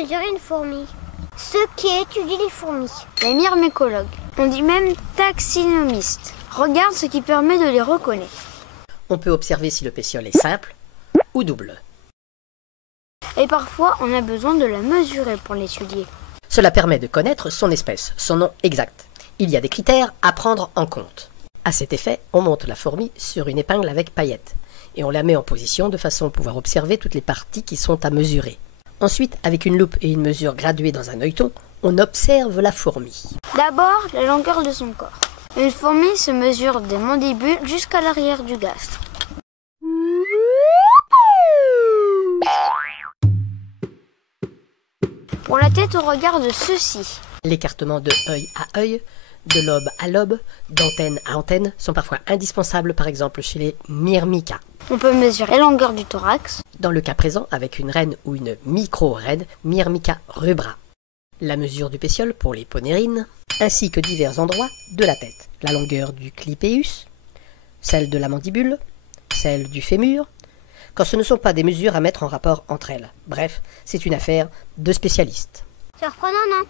mesurer une fourmi? Ceux qui étudient les fourmis. Les myrmécologues. On dit même taxinomistes. Regarde ce qui permet de les reconnaître. On peut observer si le pétiole est simple ou double. Et parfois, on a besoin de la mesurer pour l'étudier. Cela permet de connaître son espèce, son nom exact. Il y a des critères à prendre en compte. À cet effet, on monte la fourmi sur une épingle avec paillettes et on la met en position de façon à pouvoir observer toutes les parties qui sont à mesurer. Ensuite, avec une loupe et une mesure graduée dans un œilleton, on observe la fourmi. D'abord, la longueur de son corps. Une fourmi se mesure des mandibules jusqu'à l'arrière du gastre. Pour la tête, on regarde ceci. L'écartement de œil à œil, de lobe à lobe, d'antenne à antenne sont parfois indispensables, par exemple chez les myrmicas. On peut mesurer la longueur du thorax. Dans le cas présent, avec une reine ou une micro-reine, Myrmica rubra. La mesure du pétiole pour les ponérines, ainsi que divers endroits de la tête. La longueur du clipéus, celle de la mandibule, celle du fémur, quand ce ne sont pas des mesures à mettre en rapport entre elles. Bref, c'est une affaire de spécialistes. Surprenant, non?